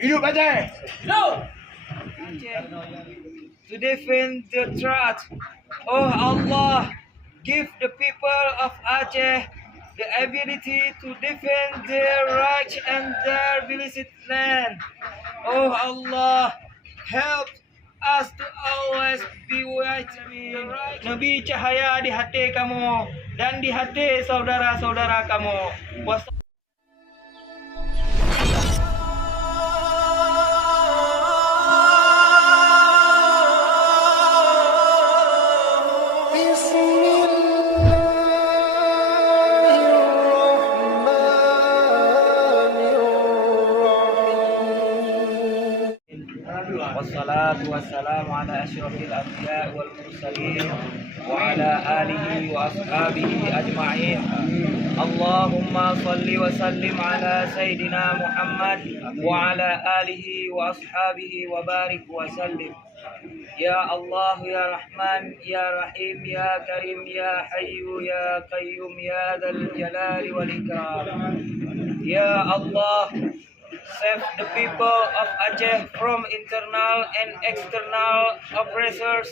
Hidup Aceh. To defend the truth. Oh Allah, give the people of Aceh the ability to defend their rights and their blessed land. Oh Allah, help us to always be right. Nabi cahaya di hati kamu dan di hati saudara-saudara kamu. Wassalatu wassalamu ala asyrafil anbiya wal mursalin wa ala alihi wa ashabihi ajma'in. Allahumma salli wa sallim ala Sayyidina Muhammad wa ala alihi wa ashabihi wa barik wa sallim. Ya Allah, Ya Rahman, Ya Rahim, Ya Karim, Ya Hayyu, Ya Qayyum, Ya Dzal Jalali wal Ikram. Ya Allah, save the people of Aceh from internal and external oppressors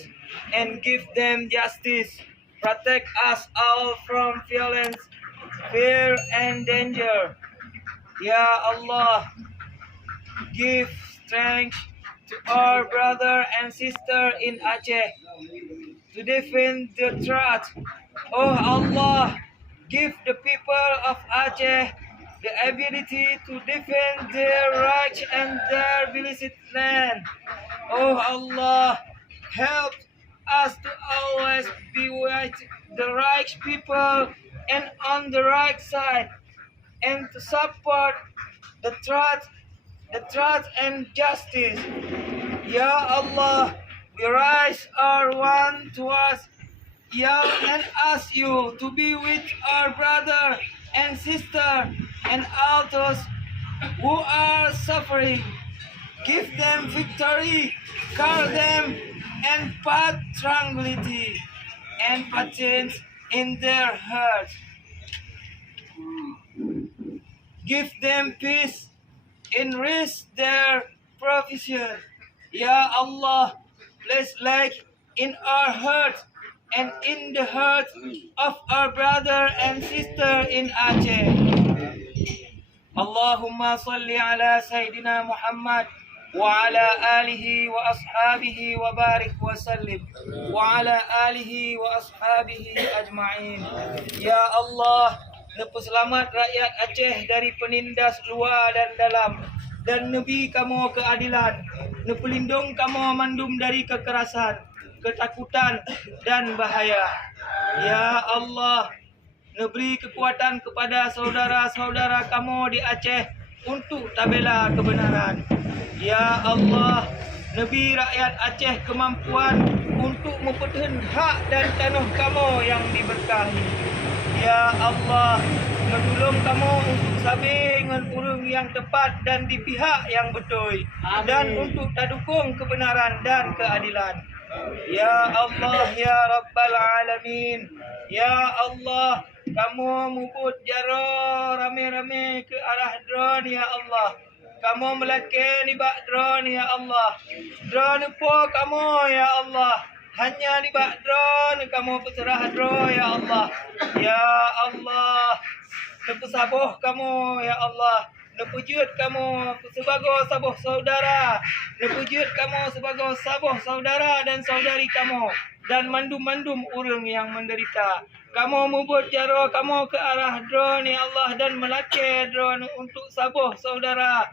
and give them justice. Protect us all from violence, fear and danger. Ya Allah, give strength to our brother and sister in Aceh to defend the truth. Oh Allah, give the people of Aceh the ability to defend their rights and their blessed land. Oh Allah, help us to always be with the right people and on the right side, and to support the truth and justice. Ya Allah, we raise our one to us, Ya, and ask you to be with our brother and sister and all those who are suffering. Give them victory, call them, and put tranquility and patience in their hearts. Give them peace, enrich their provision. Ya Allah, place light in our hearts and in the heart of our brother and sister in Aceh. Allahumma salli ala Sayyidina Muhammad wa ala alihi wa ashabihi wa barik wa sallim wa ala alihi wa ashabihi ajma'in. Ya Allah, selamat rakyat Aceh dari penindas luar dan dalam, dan nebi kamu keadilan, pelindung kamu mandum dari kekerasan, ketakutan dan bahaya. Ya Allah, beri kekuatan kepada saudara-saudara kamu di Aceh untuk tabela kebenaran. Ya Allah, beri rakyat Aceh kemampuan untuk mempertahankan hak dan tanah kamu yang diberkahi. Ya Allah, menolong kamu untuk sabar dengan urung yang tepat dan di pihak yang betul. Amin. Dan untuk dukung kebenaran dan keadilan. Ya Allah, Ya Rabbal Alamin. Ya Allah, kamu mubut jaro rame-rame ke arah drone, Ya Allah. Kamu melakir ni bak drone, Ya Allah. Drone po kamu, Ya Allah. Hanya di bak drone kamu peserah drone, Ya Allah. Ya Allah, nepesaboh kamu, Ya Allah. Nepujud kamu sebagai saboh saudara. Nepujud kamu sebagai saboh saudara dan saudari kamu. Dan mandum-mandum urang yang menderita. Kamu mubut jaro kamu ke arah drone, Ya Allah. Dan melakir drone untuk saboh saudara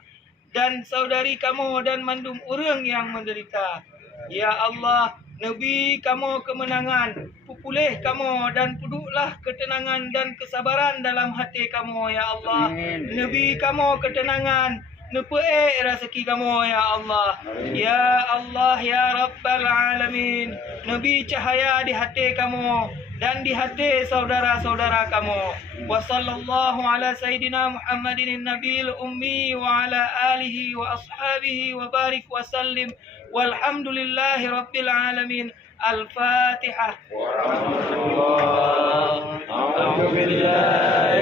dan saudari kamu dan mandum urang yang menderita. Ya Allah, Nabi kamu kemenangan, pulih kamu dan puduklah ketenangan dan kesabaran dalam hati kamu, Ya Allah. Nabi kamu ketenangan, nepu'e rezeki kamu, Ya Allah. Ya Allah, Ya Rabbal Alamin. Nabi cahaya di hati kamu dan di hati saudara-saudara kamu. Wa sallallahu ala Sayyidina Muhammadin Nabil Ummi wa ala alihi wa ashabihi wa barik wa sallim. Walhamdulillahi Rabbil Alamin. Al-Fatihah. Alhamdulillah.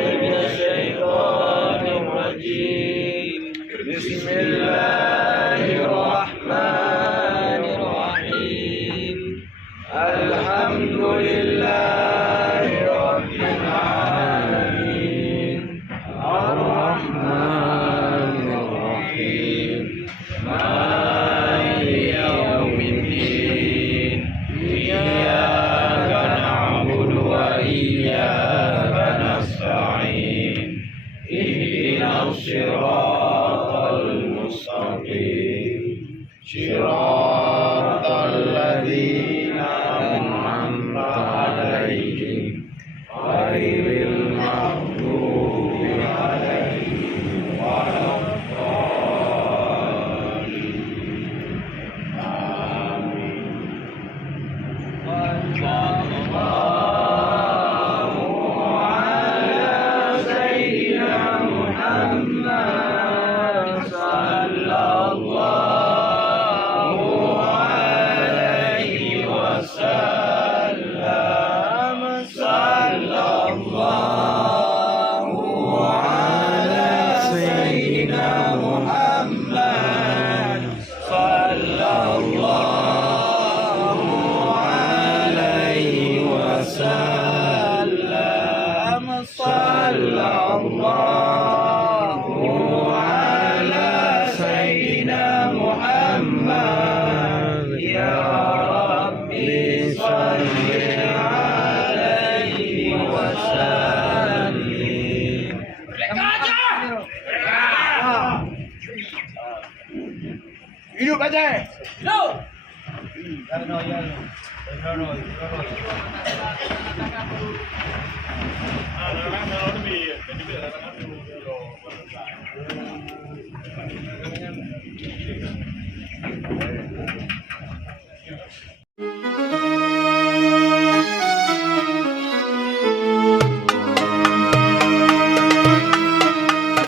الصراط المستقيم صراط الذين أنعمت عليهم غير المغضوب عليهم ولا الضالين آمين. Hidup aja. No. No.